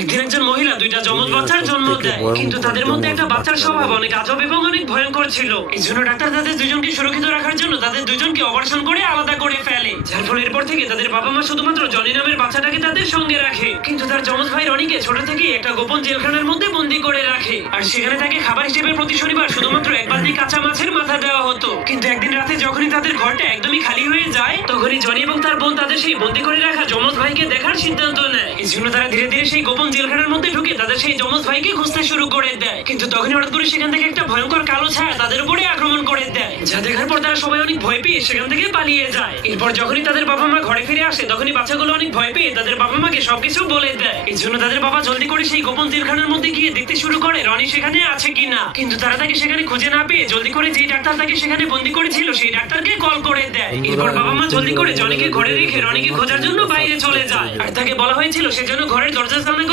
একদিন একজন মহিলা দুইটা যমজ বাচ্চার জন্ম দেয়, কিন্তু তাদের মধ্যে একটা বাচ্চার স্বভাব অনেক আজব এবং অনেক ভয়ঙ্কর ছিল। এই জন্য ডাক্তার তাদের দুজনকে সুরক্ষিত রাখার জন্য তাদের দুজনকে অপারেশন করে আলাদা করে ফেলে, যার ফলে এরপর থেকে তাদের বাবা মা শুধুমাত্র জনি নামের বাচ্চাটাকে তাদের সঙ্গে রাখে। কিন্তু তার যমজ ভাই রনিকে ছোট থেকেই একটা গোপন জেলখানার মধ্যে বন্দি করে রাখে, আর সেখানে তাকে খাবার হিসেবে প্রতি শনিবার শুধুমাত্র এক বালতি কাঁচা মাছের মাথা দেওয়া হতো। কিন্তু একদিন রাতে যখনই তাদের ঘরটা একদমই খালি হয়ে যায়, তখনই জনি এবং তার বোন তাদের সেই বন্দি করে রাখা যমজ ভাইকে দেখার সিদ্ধান্ত নেয়। এই জন্য তারা ধীরে ধীরে সেই গোপন জেলখানার মধ্যে ঢুকে তাদের সেই যমজ ভাইকে খুঁজতে শুরু করে দেয়। কিন্তু তখনই হঠাৎ করে সেখান থেকে একটা ভয়ঙ্কর কালো ছায়া তাদের উপরে আক্রমণ করে দেয়, যা দেখার পর তারা সবাই অনেক ভয় পেয়ে সেখান থেকে পালিয়ে যায়। এরপর যখনই তাদের বাবা মা ঘরে ফিরে আসে, তখনই বাচ্চাগুলো অনেক ভয় পেয়ে তাদের বাবা মাকে সবকিছু বলে দেয়। এই জন্য তাদের বাবা জলদি করে সেই গোপন জেলখানার মধ্যে গিয়ে দেখতে শুরু করে রনি সেখানে আছে কিনা। কিন্তু তারা তাকে সেখানে খুঁজে না পেয়ে জলদি করে যে ডাক্তার তাকে সেখানে বন্দি করেছিল সেই ডাক্তারকে কল করে দেয়। এরপর বাবা মা জলদি করে জনিকে ঘরে রেখে রনিকে খোঁজার জন্য বাইরে চলে যায়, আর তাকে বলা হয়েছিল সেজন্য ঘরের দরজা জানালাগুলো